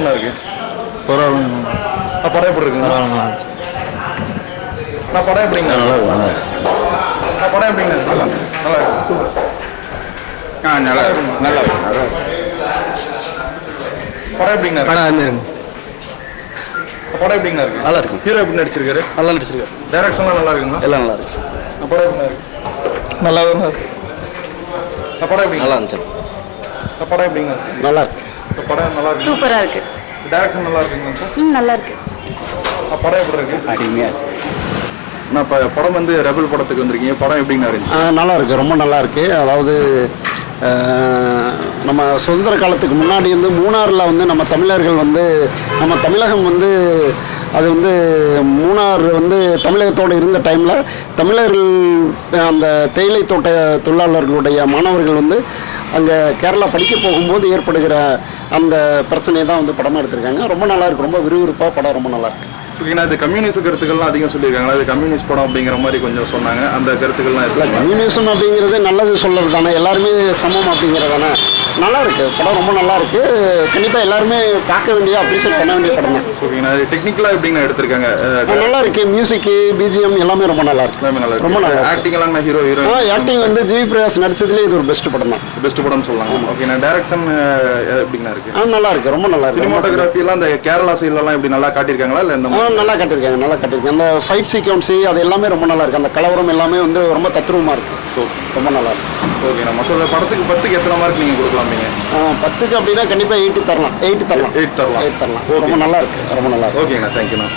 எப்படிண்ணா இருக்கு? படம் எப்படி இருக்குங்க? நான் படம் எப்படிங்க? நான் படம் எப்படிங்க? நல்லா இருக்கு. நல்லா இருக்கு. நல்லா இருக்கு. படம் எப்படிங்க? படம் எப்படிங்க இருக்கு? நல்லா இருக்கு. ஹீரோ எப்படி நடிச்சிருக்காரு? நல்லா நடிச்சிருக்காரு. டைரக்ஷன்லாம் நல்லா இருக்குங்களா? எல்லாம் நல்லா இருக்கு. படம் எப்படிங்க இருக்கு? நல்லா இருக்கு. படம் எப்படி? நல்லா இருந்துச்சு. படம் எப்படிங்க? நல்லா இருக்கு. படம் நல்லா இருக்கு. சூப்பரா இருக்கு. டைரக்ஷன் நல்லா இருக்குங்களா சார்? நல்லா இருக்கு. படம் எப்படி இருக்கு? அடிமையா இருக்கு. நான் இப்போ படம் வந்து ரெபல் படத்துக்கு வந்திருக்கீங்க. படம் எப்படிங்க இருந்துச்சு? நல்லா இருக்கு. ரொம்ப நல்லா இருக்கு. அதாவது நம்ம சுதந்திர காலத்துக்கு முன்னாடி வந்து மூணாறில் வந்து நம்ம தமிழர்கள் வந்து நம்ம தமிழகம் வந்து அது வந்து மூணார் வந்து தமிழகத்தோடு இருந்த டைமில் தமிழர்கள் அந்த தேயிலை தோட்ட தொழிலாளர்களுடைய மாணவர்கள் வந்து அங்கே கேரளா படிக்க போகும்போது ஏற்படுகிற அந்த பிரச்சனையை தான் வந்து படமாக எடுத்திருக்காங்க. ரொம்ப நல்லா இருக்கு. ரொம்ப விறுவிறுப்பாக படம் ரொம்ப நல்லா இருக்கு. ஓகேண்ணா, இது கம்யூனிஸ்ட் கருத்துக்கள்லாம் அதிகம் சொல்லியிருக்காங்களா? இது கம்யூனிஸ்ட் படம் அப்படிங்கிற மாதிரி கொஞ்சம் சொன்னாங்க. அந்த கருத்துக்கள்லாம் இல்லை, கம்யூனிசம் அப்படிங்கிறது நல்லது சொல்கிறது தானே, எல்லாருமே சமம் அப்படிங்கிறது தானே. நல்லா இருக்கு. படம் ரொம்ப நல்லா இருக்கு. கண்டிப்பாக எல்லாருமே பார்க்க வேண்டிய அப்ரிஷியேட் பண்ண வேண்டிய படம் தான். ஓகேண்ணா, டெக்னிக்கலாக எப்படிங்க எடுத்திருக்காங்க? நல்லா இருக்கு. மியூசிக்கு, பிஜிஎம் எல்லாமே ரொம்ப நல்லா இருக்கு. எல்லாமே நல்லா ரொம்ப நல்லா இருக்கு. ஆக்டிங் எல்லாம் ஹீரோ ஆக்டிங் வந்து ஜிவி பிரகாஷ் நடிச்சதுலேயே இது ஒரு பெஸ்ட் படம் தான். பெஸ்ட் படம் சொல்லலாம். ஓகேண்ணா, டைரக்ஷன் எப்படிங்கண்ணா இருக்கு? நல்லா இருக்கு. ரொம்ப நல்லா இருக்கு. சினிமாட்டோகிராஃபி எல்லாம் இந்த கேரளா சைட்லாம் எப்படி நல்லா காட்டியிருக்காங்களா? இல்லை இந்த நல்லா காட்டியிருக்காங்க. நல்லா காட்டியிருக்காங்க. அந்த ஃபைட் சீக்வன்ஸு அது எல்லாமே ரொம்ப நல்லா இருக்கு. அந்த கலவரம் எல்லாமே வந்து ரொம்ப தத்ரூபமாக இருக்கு. ஸோ ரொம்ப நல்லா இருக்கு. ஓகேண்ணா, மொத்த படத்துக்கு 10க்கு எத்தனை மார்க் நீங்கள் கொடுக்கலாம்? நீங்கள் 10க்கு அப்படின்னா கண்டிப்பாக 8 தரலாம். 8 தரலாம். 8 தரலாம். ரொம்ப நல்லா இருக்கு. ரொம்ப நல்லா இருக்கு. ஓகேண்ணா, தேங்க்யூண்ணா.